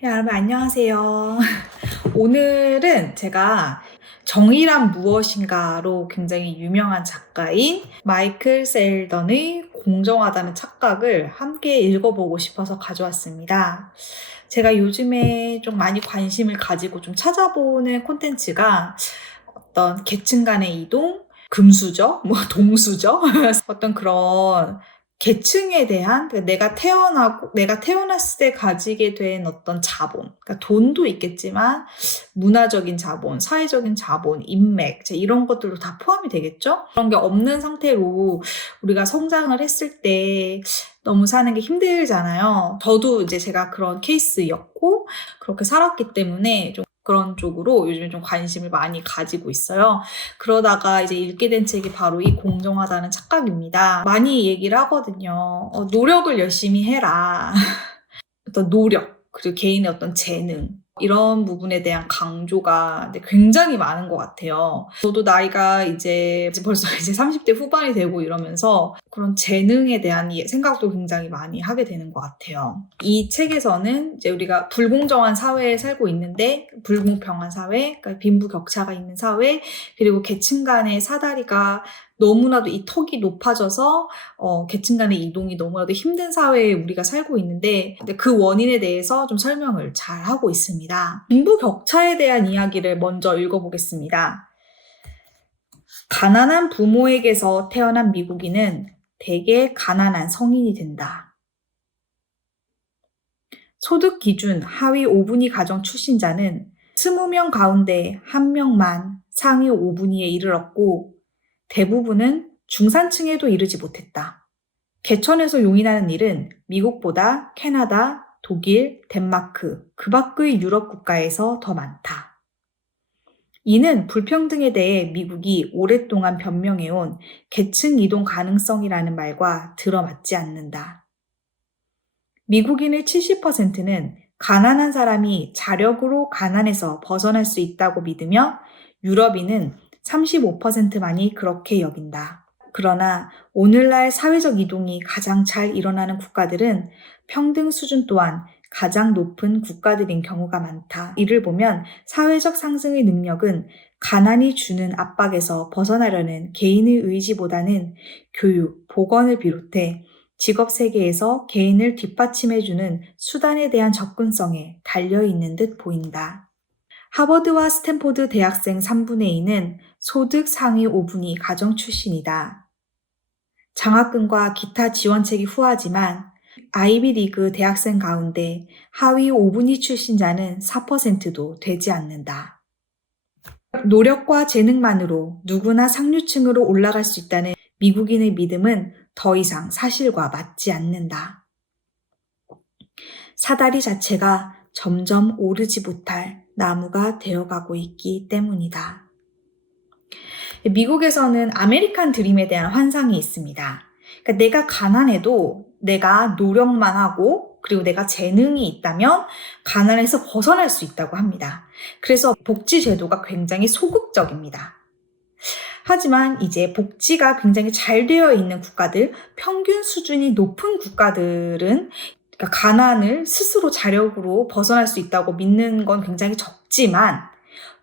여러분 안녕하세요. 오늘은 제가 정의란 무엇인가로 굉장히 유명한 작가인 마이클 셀던의 공정하다는 착각을 함께 읽어보고 싶어서 가져왔습니다. 제가 요즘에 좀 많이 관심을 가지고 좀 찾아보는 콘텐츠가 어떤 계층 간의 이동, 금수저, 동수저, 어떤 그런 계층에 대한 내가 태어났을 때 가지게 된 어떤 자본, 그러니까 돈도 있겠지만 문화적인 자본, 사회적인 자본, 인맥, 이런 것들도 다 포함이 되겠죠? 그런 게 없는 상태로 우리가 성장을 했을 때 너무 사는 게 힘들잖아요. 저도 이제 제가 그런 케이스였고 그렇게 살았기 때문에 좀 그런 쪽으로 요즘에 좀 관심을 많이 가지고 있어요. 그러다가 이제 읽게 된 책이 바로 이 공정하다는 착각입니다. 많이 얘기를 하거든요. 노력을 열심히 해라. 어떤 노력, 그리고 개인의 어떤 재능, 이런 부분에 대한 강조가 굉장히 많은 것 같아요. 저도 나이가 이제 벌써 이제 30대 후반이 되고 이러면서 그런 재능에 대한 생각도 굉장히 많이 하게 되는 것 같아요. 이 책에서는 이제 우리가 불공정한 사회에 살고 있는데, 불공평한 사회, 그러니까 빈부격차가 있는 사회, 그리고 계층 간의 사다리가 너무나도 이 턱이 높아져서 계층 간의 이동이 너무나도 힘든 사회에 우리가 살고 있는데 그 원인에 대해서 좀 설명을 잘 하고 있습니다. 빈부격차에 대한 이야기를 먼저 읽어보겠습니다. 가난한 부모에게서 태어난 미국인은 대개 가난한 성인이 된다. 소득 기준 하위 5분위 가정 출신자는 20명 가운데 1명만 상위 5분위에 이르렀고 대부분은 중산층에도 이르지 못했다. 개천에서 용인하는 일은 미국보다 캐나다, 독일, 덴마크, 그 밖의 유럽 국가에서 더 많다. 이는 불평등에 대해 미국이 오랫동안 변명해온 계층 이동 가능성이라는 말과 들어맞지 않는다. 미국인의 70%는 가난한 사람이 자력으로 가난에서 벗어날 수 있다고 믿으며 유럽인은 35%만이 그렇게 여긴다. 그러나 오늘날 사회적 이동이 가장 잘 일어나는 국가들은 평등 수준 또한 가장 높은 국가들인 경우가 많다. 이를 보면 사회적 상승의 능력은 가난이 주는 압박에서 벗어나려는 개인의 의지보다는 교육, 보건을 비롯해 직업 세계에서 개인을 뒷받침해주는 수단에 대한 접근성에 달려있는 듯 보인다. 하버드와 스탠포드 대학생 3분의 2는 소득 상위 5분위 가정 출신이다. 장학금과 기타 지원책이 후하지만 아이비리그 대학생 가운데 하위 5분위 출신자는 4%도 되지 않는다. 노력과 재능만으로 누구나 상류층으로 올라갈 수 있다는 미국인의 믿음은 더 이상 사실과 맞지 않는다. 사다리 자체가 점점 오르지 못할 나무가 되어가고 있기 때문이다. 미국에서는 아메리칸 드림에 대한 환상이 있습니다. 그러니까 내가 가난해도 내가 노력만 하고 그리고 내가 재능이 있다면 가난에서 벗어날 수 있다고 합니다. 그래서 복지 제도가 굉장히 소극적입니다. 하지만 이제 복지가 굉장히 잘 되어 있는 국가들, 평균 수준이 높은 국가들은 그러니까 가난을 스스로 자력으로 벗어날 수 있다고 믿는 건 굉장히 적지만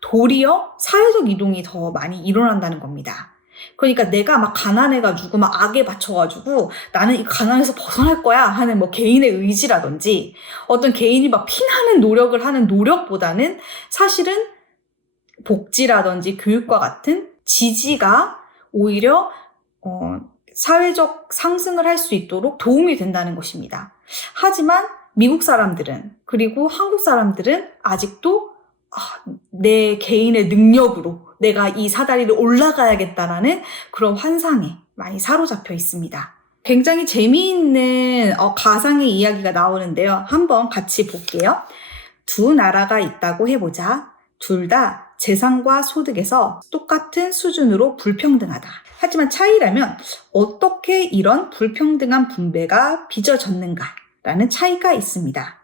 도리어 사회적 이동이 더 많이 일어난다는 겁니다. 그러니까 내가 막 가난해가지고 막 악에 받쳐가지고 나는 이 가난에서 벗어날 거야 하는 개인의 의지라든지 어떤 개인이 막 피나는 노력을 하는 노력보다는 사실은 복지라든지 교육과 같은 지지가 오히려 사회적 상승을 할 수 있도록 도움이 된다는 것입니다. 하지만 미국 사람들은 그리고 한국 사람들은 아직도 내 개인의 능력으로 내가 이 사다리를 올라가야겠다라는 그런 환상에 많이 사로잡혀 있습니다. 굉장히 재미있는 가상의 이야기가 나오는데요. 한번 같이 볼게요. 두 나라가 있다고 해보자. 둘 다 재산과 소득에서 똑같은 수준으로 불평등하다. 하지만 차이라면 어떻게 이런 불평등한 분배가 빚어졌는가라는 차이가 있습니다.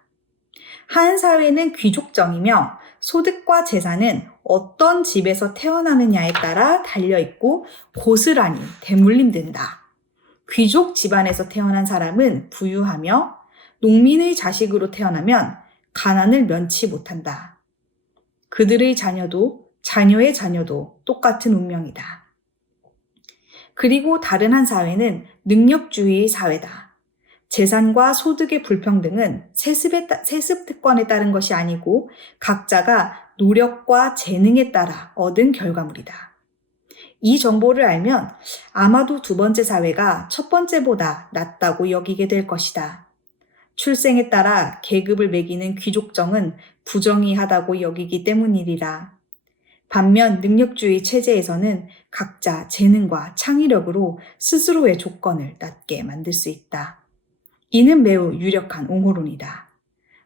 한 사회는 귀족정이며 소득과 재산은 어떤 집에서 태어나느냐에 따라 달려있고 고스란히 대물림된다. 귀족 집안에서 태어난 사람은 부유하며 농민의 자식으로 태어나면 가난을 면치 못한다. 그들의 자녀도 자녀의 자녀도 똑같은 운명이다. 그리고 다른 한 사회는 능력주의의 사회다. 재산과 소득의 불평등은 세습 특권에 따른 것이 아니고 각자가 노력과 재능에 따라 얻은 결과물이다. 이 정보를 알면 아마도 두 번째 사회가 첫 번째보다 낫다고 여기게 될 것이다. 출생에 따라 계급을 매기는 귀족정은 부정의하다고 여기기 때문이리라. 반면 능력주의 체제에서는 각자 재능과 창의력으로 스스로의 조건을 낮게 만들 수 있다. 이는 매우 유력한 옹호론이다.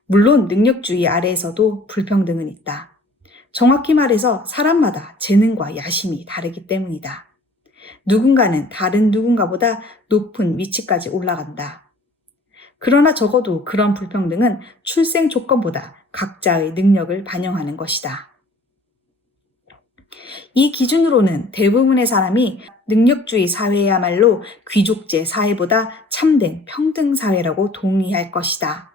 물론 능력주의 아래에서도 불평등은 있다. 정확히 말해서 사람마다 재능과 야심이 다르기 때문이다. 누군가는 다른 누군가보다 높은 위치까지 올라간다. 그러나 적어도 그런 불평등은 출생 조건보다 각자의 능력을 반영하는 것이다. 이 기준으로는 대부분의 사람이 능력주의 사회야말로 귀족제 사회보다 참된 평등 사회라고 동의할 것이다.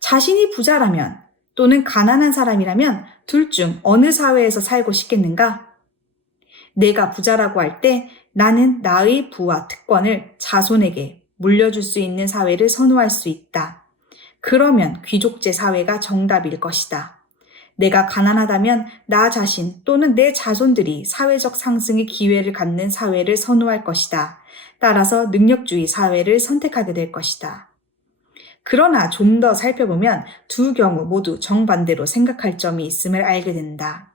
자신이 부자라면 또는 가난한 사람이라면 둘 중 어느 사회에서 살고 싶겠는가? 내가 부자라고 할 때 나는 나의 부와 특권을 자손에게 물려줄 수 있는 사회를 선호할 수 있다. 그러면 귀족제 사회가 정답일 것이다. 내가 가난하다면 나 자신 또는 내 자손들이 사회적 상승의 기회를 갖는 사회를 선호할 것이다. 따라서 능력주의 사회를 선택하게 될 것이다. 그러나 좀 더 살펴보면 두 경우 모두 정반대로 생각할 점이 있음을 알게 된다.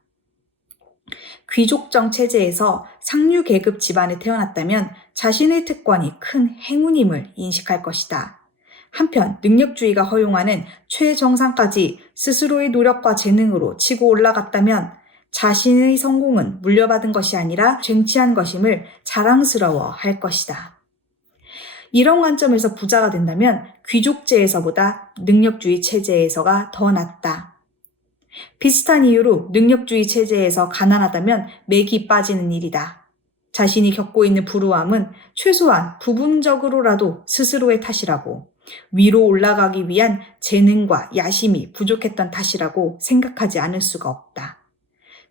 귀족정 체제에서 상류 계급 집안에 태어났다면 자신의 특권이 큰 행운임을 인식할 것이다. 한편 능력주의가 허용하는 최정상까지 스스로의 노력과 재능으로 치고 올라갔다면 자신의 성공은 물려받은 것이 아니라 쟁취한 것임을 자랑스러워 할 것이다. 이런 관점에서 부자가 된다면 귀족제에서보다 능력주의 체제에서가 더 낫다. 비슷한 이유로 능력주의 체제에서 가난하다면 맥이 빠지는 일이다. 자신이 겪고 있는 불우함은 최소한 부분적으로라도 스스로의 탓이라고, 위로 올라가기 위한 재능과 야심이 부족했던 탓이라고 생각하지 않을 수가 없다.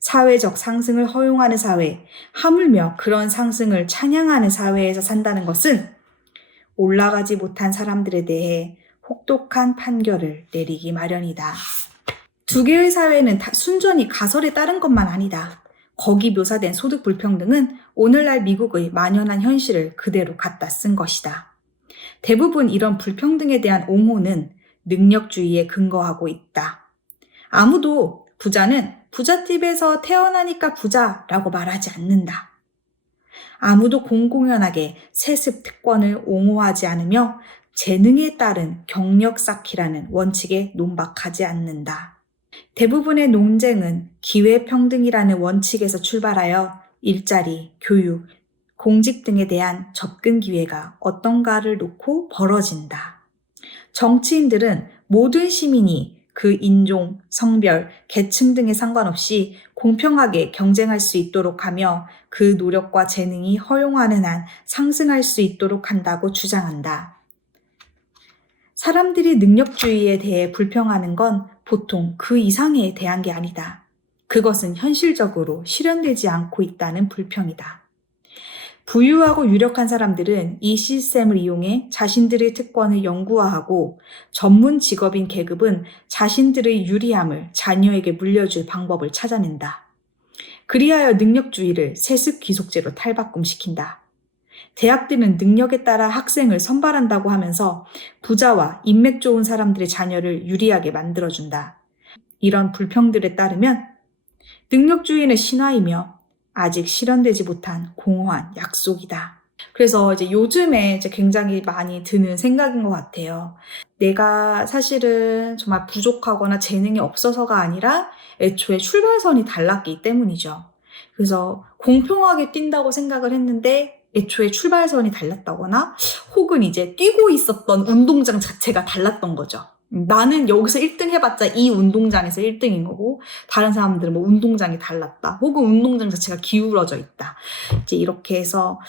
사회적 상승을 허용하는 사회, 하물며 그런 상승을 찬양하는 사회에서 산다는 것은 올라가지 못한 사람들에 대해 혹독한 판결을 내리기 마련이다. 두 개의 사회는 순전히 가설에 따른 것만 아니다. 거기 묘사된 소득 불평등은 오늘날 미국의 만연한 현실을 그대로 갖다 쓴 것이다. 대부분 이런 불평등에 대한 옹호는 능력주의에 근거하고 있다. 아무도 부자는 부잣집에서 태어나니까 부자라고 말하지 않는다. 아무도 공공연하게 세습 특권을 옹호하지 않으며 재능에 따른 경력 쌓기라는 원칙에 논박하지 않는다. 대부분의 논쟁은 기회평등이라는 원칙에서 출발하여 일자리, 교육, 공직 등에 대한 접근 기회가 어떤가를 놓고 벌어진다. 정치인들은 모든 시민이 그 인종, 성별, 계층 등에 상관없이 공평하게 경쟁할 수 있도록 하며 그 노력과 재능이 허용하는 한 상승할 수 있도록 한다고 주장한다. 사람들이 능력주의에 대해 불평하는 건 보통 그 이상에 대한 게 아니다. 그것은 현실적으로 실현되지 않고 있다는 불평이다. 부유하고 유력한 사람들은 이 시스템을 이용해 자신들의 특권을 영구화하고 전문 직업인 계급은 자신들의 유리함을 자녀에게 물려줄 방법을 찾아낸다. 그리하여 능력주의를 세습 귀속제로 탈바꿈시킨다. 대학들은 능력에 따라 학생을 선발한다고 하면서 부자와 인맥 좋은 사람들의 자녀를 유리하게 만들어준다. 이런 불평들에 따르면 능력주의는 신화이며 아직 실현되지 못한 공허한 약속이다. 그래서 이제 요즘에 이제 굉장히 많이 드는 생각인 것 같아요. 내가 사실은 정말 부족하거나 재능이 없어서가 아니라 애초에 출발선이 달랐기 때문이죠. 그래서 공평하게 뛴다고 생각을 했는데 애초에 출발선이 달랐다거나 혹은 이제 뛰고 있었던 운동장 자체가 달랐던 거죠. 나는 여기서 1등 해봤자 이 운동장에서 1등인 거고 다른 사람들은 뭐 운동장이 달랐다. 혹은 운동장 자체가 기울어져 있다. 이제 이렇게 해서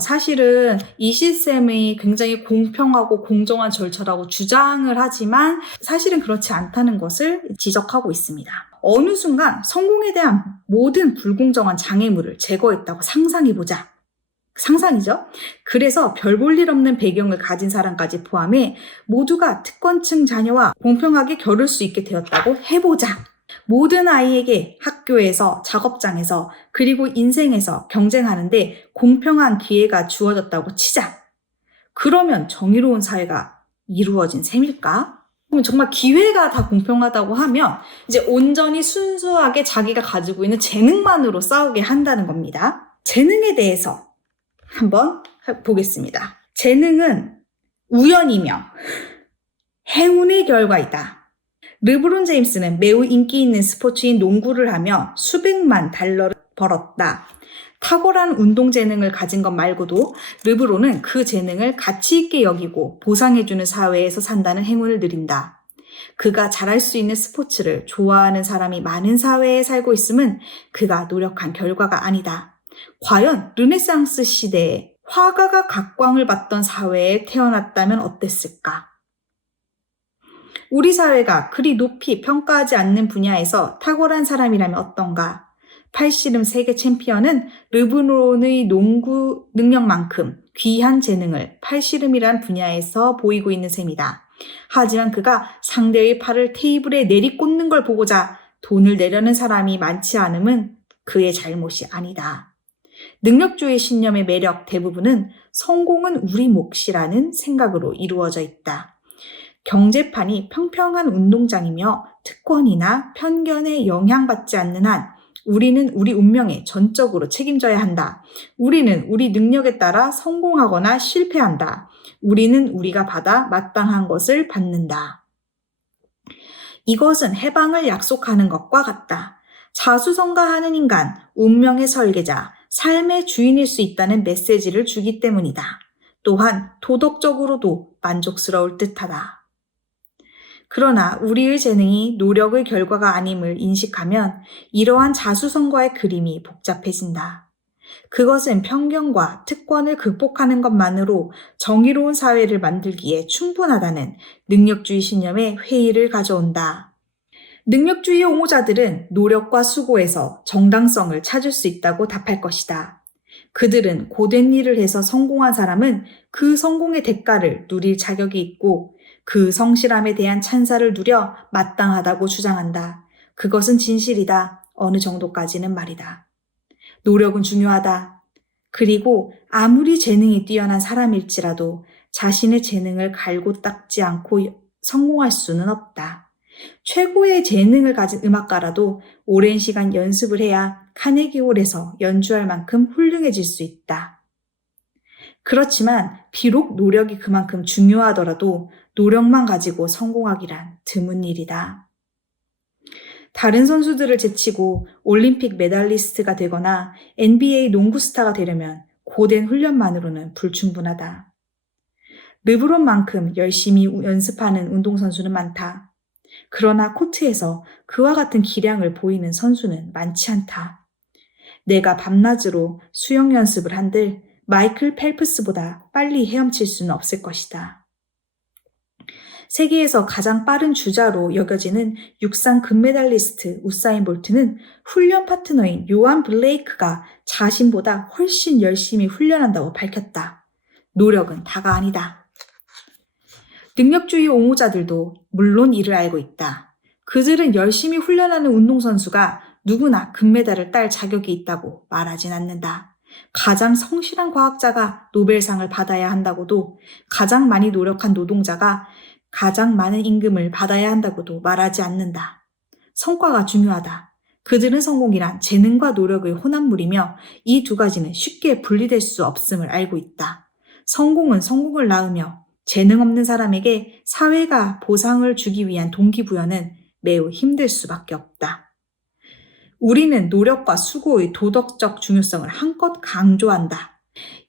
사실은 이 시스템이 굉장히 공평하고 공정한 절차라고 주장을 하지만 사실은 그렇지 않다는 것을 지적하고 있습니다. 어느 순간 성공에 대한 모든 불공정한 장애물을 제거했다고 상상해보자. 상상이죠. 그래서 별 볼 일 없는 배경을 가진 사람까지 포함해 모두가 특권층 자녀와 공평하게 겨룰 수 있게 되었다고 해보자. 모든 아이에게 학교에서, 작업장에서, 그리고 인생에서 경쟁하는데 공평한 기회가 주어졌다고 치자. 그러면 정의로운 사회가 이루어진 셈일까? 그럼 정말 기회가 다 공평하다고 하면 이제 온전히 순수하게 자기가 가지고 있는 재능만으로 싸우게 한다는 겁니다. 재능에 대해서 한번 보겠습니다. 재능은 우연이며 행운의 결과이다. 르브론 제임스는 매우 인기 있는 스포츠인 농구를 하며 수백만 달러를 벌었다. 탁월한 운동 재능을 가진 것 말고도 르브론은 그 재능을 가치 있게 여기고 보상해주는 사회에서 산다는 행운을 누린다. 그가 잘할 수 있는 스포츠를 좋아하는 사람이 많은 사회에 살고 있음은 그가 노력한 결과가 아니다. 과연 르네상스 시대에 화가가 각광을 받던 사회에 태어났다면 어땠을까? 우리 사회가 그리 높이 평가하지 않는 분야에서 탁월한 사람이라면 어떤가? 팔씨름 세계 챔피언은 르브론의 농구 능력만큼 귀한 재능을 팔씨름이란 분야에서 보이고 있는 셈이다. 하지만 그가 상대의 팔을 테이블에 내리꽂는 걸 보고자 돈을 내려는 사람이 많지 않음은 그의 잘못이 아니다. 능력주의 신념의 매력 대부분은 성공은 우리 몫이라는 생각으로 이루어져 있다. 경제판이 평평한 운동장이며 특권이나 편견에 영향받지 않는 한 우리는 우리 운명에 전적으로 책임져야 한다. 우리는 우리 능력에 따라 성공하거나 실패한다. 우리는 우리가 받아 마땅한 것을 받는다. 이것은 해방을 약속하는 것과 같다. 자수성가하는 인간, 운명의 설계자, 삶의 주인일 수 있다는 메시지를 주기 때문이다. 또한 도덕적으로도 만족스러울 듯하다. 그러나 우리의 재능이 노력의 결과가 아님을 인식하면 이러한 자수성가의 그림이 복잡해진다. 그것은 편견과 특권을 극복하는 것만으로 정의로운 사회를 만들기에 충분하다는 능력주의 신념의 회의를 가져온다. 능력주의 옹호자들은 노력과 수고에서 정당성을 찾을 수 있다고 답할 것이다. 그들은 고된 일을 해서 성공한 사람은 그 성공의 대가를 누릴 자격이 있고 그 성실함에 대한 찬사를 누려 마땅하다고 주장한다. 그것은 진실이다. 어느 정도까지는 말이다. 노력은 중요하다. 그리고 아무리 재능이 뛰어난 사람일지라도 자신의 재능을 갈고 닦지 않고 성공할 수는 없다. 최고의 재능을 가진 음악가라도 오랜 시간 연습을 해야 카네기홀에서 연주할 만큼 훌륭해질 수 있다. 그렇지만 비록 노력이 그만큼 중요하더라도 노력만 가지고 성공하기란 드문 일이다. 다른 선수들을 제치고 올림픽 메달리스트가 되거나 NBA 농구 스타가 되려면 고된 훈련만으로는 불충분하다. 르브론만큼 열심히 연습하는 운동선수는 많다. 그러나 코트에서 그와 같은 기량을 보이는 선수는 많지 않다. 내가 밤낮으로 수영 연습을 한들 마이클 펠프스보다 빨리 헤엄칠 수는 없을 것이다. 세계에서 가장 빠른 주자로 여겨지는 육상 금메달리스트 우사인 볼트는 훈련 파트너인 요한 블레이크가 자신보다 훨씬 열심히 훈련한다고 밝혔다. 노력은 다가 아니다. 능력주의 옹호자들도 물론 이를 알고 있다. 그들은 열심히 훈련하는 운동선수가 누구나 금메달을 딸 자격이 있다고 말하진 않는다. 가장 성실한 과학자가 노벨상을 받아야 한다고도, 가장 많이 노력한 노동자가 가장 많은 임금을 받아야 한다고도 말하지 않는다. 성과가 중요하다. 그들은 성공이란 재능과 노력의 혼합물이며 이 두 가지는 쉽게 분리될 수 없음을 알고 있다. 성공은 성공을 낳으며 재능 없는 사람에게 사회가 보상을 주기 위한 동기부여는 매우 힘들 수밖에 없다. 우리는 노력과 수고의 도덕적 중요성을 한껏 강조한다.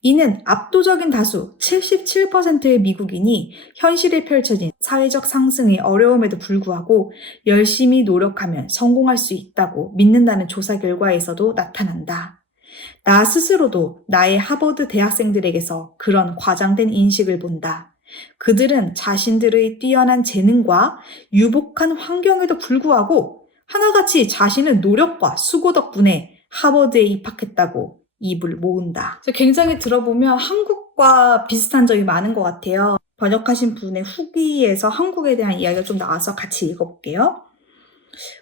이는 압도적인 다수 77%의 미국인이 현실에 펼쳐진 사회적 상승의 어려움에도 불구하고 열심히 노력하면 성공할 수 있다고 믿는다는 조사 결과에서도 나타난다. 나 스스로도 나의 하버드 대학생들에게서 그런 과장된 인식을 본다. 그들은 자신들의 뛰어난 재능과 유복한 환경에도 불구하고 하나같이 자신의 노력과 수고 덕분에 하버드에 입학했다고 입을 모은다. 굉장히 들어보면 한국과 비슷한 점이 많은 것 같아요. 번역하신 분의 후기에서 한국에 대한 이야기가 좀 나와서 같이 읽어볼게요.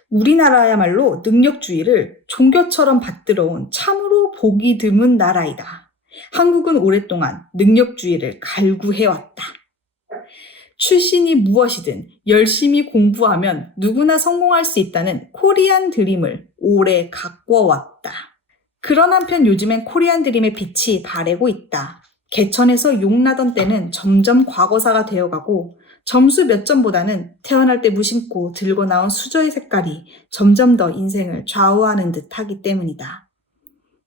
우리나라야말로 능력주의를 종교처럼 받들어온 참으로 보기 드문 나라이다. 한국은 오랫동안 능력주의를 갈구해왔다. 출신이 무엇이든 열심히 공부하면 누구나 성공할 수 있다는 코리안 드림을 오래 가꿔왔다. 그런 한편 요즘엔 코리안 드림의 빛이 바래고 있다. 개천에서 용나던 때는 점점 과거사가 되어가고 점수 몇 점보다는 태어날 때 무심코 들고 나온 수저의 색깔이 점점 더 인생을 좌우하는 듯 하기 때문이다.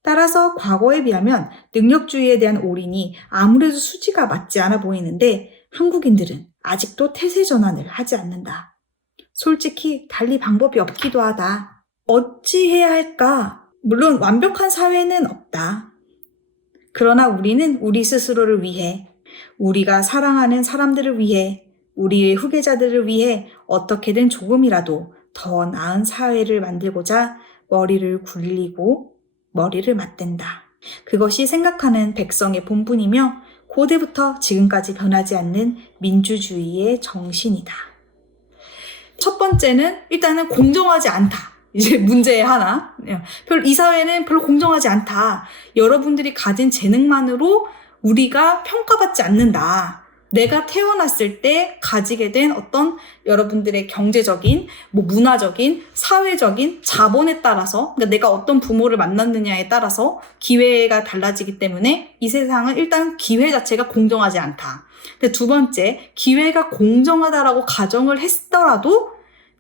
따라서 과거에 비하면 능력주의에 대한 올인이 아무래도 수지가 맞지 않아 보이는데 한국인들은 아직도 태세 전환을 하지 않는다. 솔직히 달리 방법이 없기도 하다. 어찌해야 할까? 물론 완벽한 사회는 없다. 그러나 우리는 우리 스스로를 위해, 우리가 사랑하는 사람들을 위해, 우리의 후계자들을 위해 어떻게든 조금이라도 더 나은 사회를 만들고자 머리를 굴리고 머리를 맞댄다. 그것이 생각하는 백성의 본분이며 고대부터 지금까지 변하지 않는 민주주의의 정신이다. 첫 번째는 일단은 공정하지 않다. 이제 문제 하나. 이 사회는 별로 공정하지 않다. 여러분들이 가진 재능만으로 우리가 평가받지 않는다. 내가 태어났을 때 가지게 된 어떤 여러분들의 경제적인, 문화적인, 사회적인 자본에 따라서, 그러니까 내가 어떤 부모를 만났느냐에 따라서 기회가 달라지기 때문에 이 세상은 일단 기회 자체가 공정하지 않다. 근데 두 번째, 기회가 공정하다라고 가정을 했더라도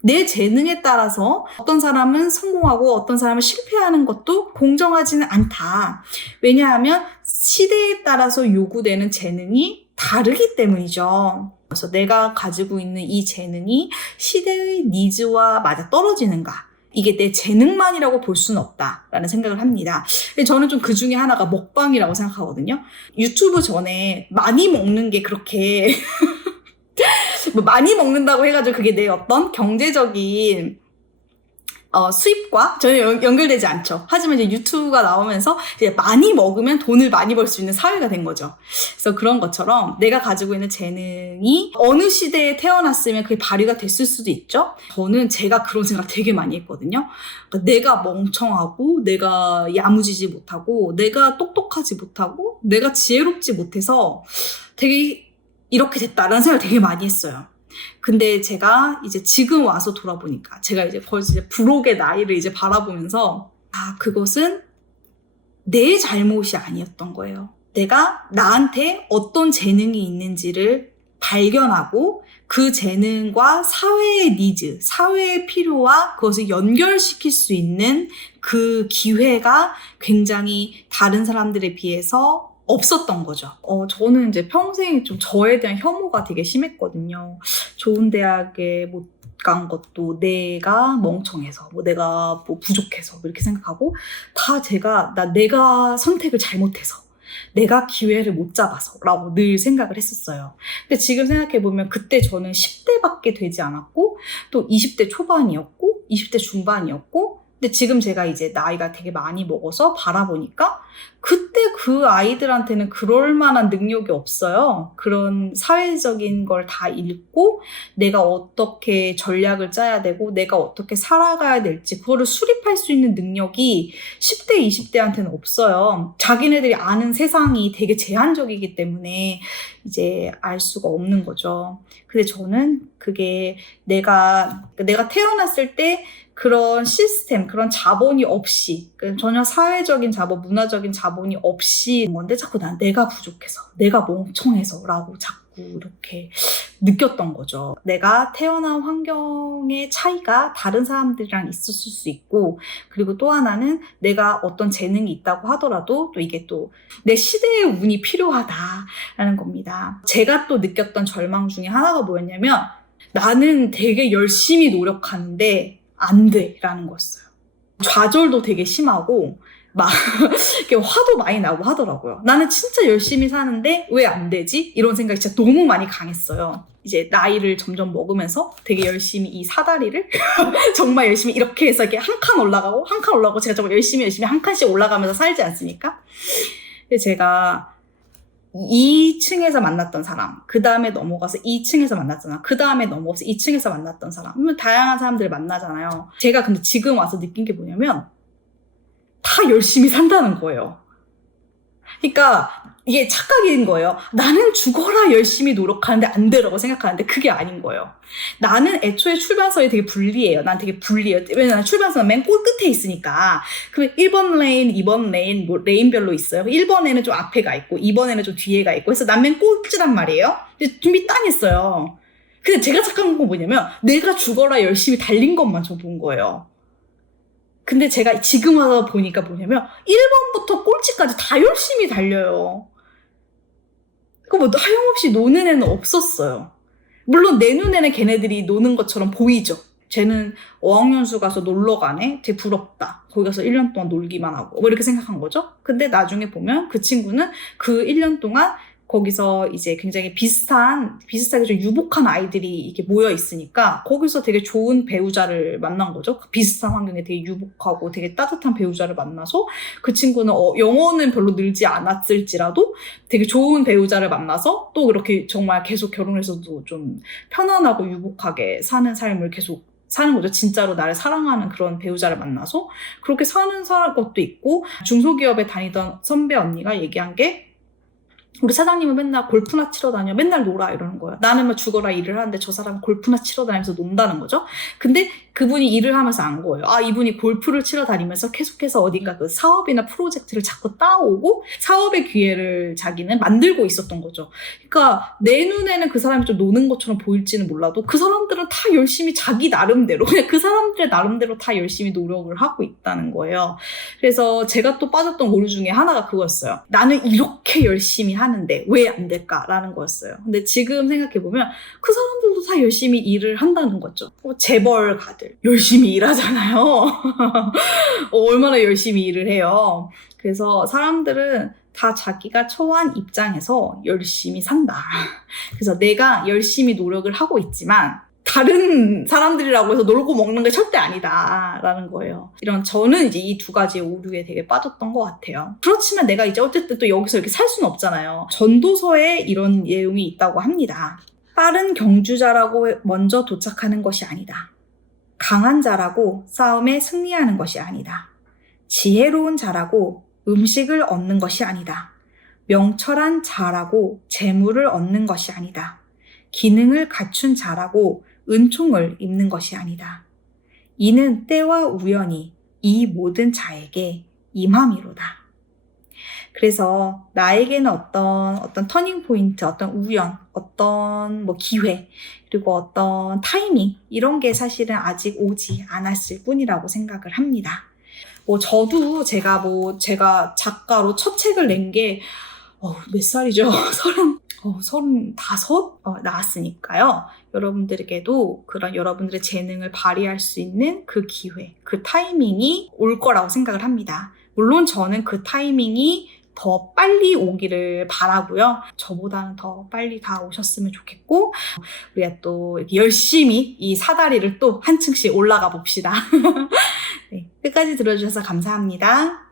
내 재능에 따라서 어떤 사람은 성공하고 어떤 사람은 실패하는 것도 공정하지는 않다. 왜냐하면 시대에 따라서 요구되는 재능이 다르기 때문이죠. 그래서 내가 가지고 있는 이 재능이 시대의 니즈와 맞아 떨어지는가? 이게 내 재능만이라고 볼 수는 없다라는 생각을 합니다. 저는 좀 그 중에 하나가 먹방이라고 생각하거든요. 유튜브 전에 많이 먹는 게 그렇게 많이 먹는다고 해가지고 그게 내 어떤 경제적인 수입과 전혀 연결되지 않죠. 하지만 이제 유튜브가 나오면서 이제 많이 먹으면 돈을 많이 벌 수 있는 사회가 된 거죠. 그래서 그런 것처럼 내가 가지고 있는 재능이 어느 시대에 태어났으면 그게 발휘가 됐을 수도 있죠. 저는 제가 그런 생각 되게 많이 했거든요. 그러니까 내가 멍청하고 내가 야무지지 못하고 내가 똑똑하지 못하고 내가 지혜롭지 못해서 되게 이렇게 됐다라는 생각을 되게 많이 했어요. 근데 제가 이제 지금 와서 돌아보니까 제가 이제 벌써 이제 부록의 나이를 이제 바라보면서 그것은 내 잘못이 아니었던 거예요. 내가 나한테 어떤 재능이 있는지를 발견하고 그 재능과 사회의 니즈, 사회의 필요와 그것을 연결시킬 수 있는 그 기회가 굉장히 다른 사람들에 비해서 없었던 거죠. 저는 이제 평생 좀 저에 대한 혐오가 되게 심했거든요. 좋은 대학에 못 간 것도 내가 멍청해서, 내가 부족해서 이렇게 생각하고 다 내가 선택을 잘못해서 내가 기회를 못 잡아서 라고 늘 생각을 했었어요. 근데 지금 생각해보면 그때 저는 10대밖에 되지 않았고 또 20대 초반이었고 20대 중반이었고 근데 지금 제가 이제 나이가 되게 많이 먹어서 바라보니까 그때 그 아이들한테는 그럴 만한 능력이 없어요. 그런 사회적인 걸 다 읽고 내가 어떻게 전략을 짜야 되고 내가 어떻게 살아가야 될지 그거를 수립할 수 있는 능력이 10대, 20대한테는 없어요. 자기네들이 아는 세상이 되게 제한적이기 때문에 이제 알 수가 없는 거죠. 근데 저는 그게 내가 태어났을 때 그런 시스템, 그런 자본이 없이 전혀 사회적인 자본, 문화적인 자본 자본이 없이 온 건데 자꾸 난 내가 부족해서, 내가 멍청해서 라고 자꾸 이렇게 느꼈던 거죠. 내가 태어난 환경의 차이가 다른 사람들이랑 있었을 수 있고, 그리고 또 하나는 내가 어떤 재능이 있다고 하더라도 또 이게 또 내 시대의 운이 필요하다라는 겁니다. 제가 또 느꼈던 절망 중에 하나가 뭐였냐면, 나는 되게 열심히 노력하는데 안 돼 라는 거였어요. 좌절도 되게 심하고 막 이렇게 화도 많이 나고 하더라고요. 나는 진짜 열심히 사는데 왜 안 되지? 이런 생각이 진짜 너무 많이 강했어요. 이제 나이를 점점 먹으면서 되게 열심히 이 사다리를 정말 열심히 이렇게 해서 이렇게 한 칸 올라가고 한 칸 올라가고, 제가 정말 열심히 한 칸씩 올라가면서 살지 않습니까? 근데 제가 2층에서 만났던 사람, 그 다음에 넘어가서 2층에서 만났잖아. 그 다음에 넘어가서 2층에서 만났던 사람. 다양한 사람들을 만나잖아요. 제가 근데 지금 와서 느낀 게 뭐냐면 다 열심히 산다는 거예요. 그러니까 이게 착각인 거예요. 나는 죽어라 열심히 노력하는데 안 되라고 생각하는데 그게 아닌 거예요. 나는 애초에 출발선이 되게 불리해요. 난 되게 불리해요. 왜냐면 출발선은 맨 꼴 끝에 있으니까. 그 1번 레인, 2번 레인, 뭐 레인별로 있어요. 1번에는 좀 앞에 가 있고 2번에는 좀 뒤에 가 있고, 그래서 난 맨 꼴찌란 말이에요. 준비 딱 했어요. 근데 제가 착각한 건 뭐냐면 내가 죽어라 열심히 달린 것만 저 본 거예요. 근데 제가 지금 와서 보니까 뭐냐면 1번부터 꼴찌까지 다 열심히 달려요. 뭐 하염없이 노는 애는 없었어요. 물론 내 눈에는 걔네들이 노는 것처럼 보이죠. 쟤는 어학연수 가서 놀러 가네? 되게 부럽다. 거기 가서 1년 동안 놀기만 하고. 뭐 이렇게 생각한 거죠. 근데 나중에 보면 그 친구는 그 1년 동안 거기서 이제 굉장히 비슷하게 좀 유복한 아이들이 이렇게 모여 있으니까 거기서 되게 좋은 배우자를 만난 거죠. 비슷한 환경에 되게 유복하고 되게 따뜻한 배우자를 만나서 그 친구는 영어는 별로 늘지 않았을지라도 되게 좋은 배우자를 만나서 또 그렇게 정말 계속 결혼해서도 좀 편안하고 유복하게 사는 삶을 계속 사는 거죠. 진짜로 나를 사랑하는 그런 배우자를 만나서 그렇게 사는 것도 있고, 중소기업에 다니던 선배 언니가 얘기한 게, 우리 사장님은 맨날 골프나 치러 다녀. 맨날 놀아. 이러는 거예요. 나는 뭐 죽어라 일을 하는데 저 사람은 골프나 치러 다니면서 논다는 거죠. 근데 그분이 일을 하면서 안 거예요. 아, 이분이 골프를 치러 다니면서 계속해서 어딘가 그 사업이나 프로젝트를 자꾸 따오고 사업의 기회를 자기는 만들고 있었던 거죠. 그러니까 내 눈에는 그 사람이 좀 노는 것처럼 보일지는 몰라도 그 사람들은 다 열심히 자기 나름대로, 그냥 그 사람들의 나름대로 다 열심히 노력을 하고 있다는 거예요. 그래서 제가 또 빠졌던 오류 중에 하나가 그거였어요. 나는 이렇게 열심히 하는데 왜 안 될까라는 거였어요. 근데 지금 생각해보면 그 사람들도 다 열심히 일을 한다는 거죠. 재벌가들 열심히 일하잖아요. 얼마나 열심히 일을 해요. 그래서 사람들은 다 자기가 처한 입장에서 열심히 산다. 그래서 내가 열심히 노력을 하고 있지만 다른 사람들이라고 해서 놀고 먹는 게 절대 아니다라는 거예요. 저는 이제 이 두 가지의 오류에 되게 빠졌던 것 같아요. 그렇지만 내가 이제 어쨌든 또 여기서 이렇게 살 수는 없잖아요. 전도서에 이런 내용이 있다고 합니다. 빠른 경주자라고 먼저 도착하는 것이 아니다. 강한 자라고 싸움에 승리하는 것이 아니다. 지혜로운 자라고 음식을 얻는 것이 아니다. 명철한 자라고 재물을 얻는 것이 아니다. 기능을 갖춘 자라고 은총을 입는 것이 아니다. 이는 때와 우연히 이 모든 자에게 임함이로다. 그래서 나에게는 어떤 터닝 포인트, 어떤 우연, 어떤 기회, 그리고 어떤 타이밍, 이런 게 사실은 아직 오지 않았을 뿐이라고 생각을 합니다. 저도 제가 작가로 첫 책을 낸 게 몇 살이죠? 35 나왔으니까요. 여러분들에게도 그런 여러분들의 재능을 발휘할 수 있는 그 기회, 그 타이밍이 올 거라고 생각을 합니다. 물론 저는 그 타이밍이 더 빨리 오기를 바라고요. 저보다는 더 빨리 다 오셨으면 좋겠고, 우리가 또 이렇게 열심히 이 사다리를 또 한 층씩 올라가 봅시다. 네, 끝까지 들어주셔서 감사합니다.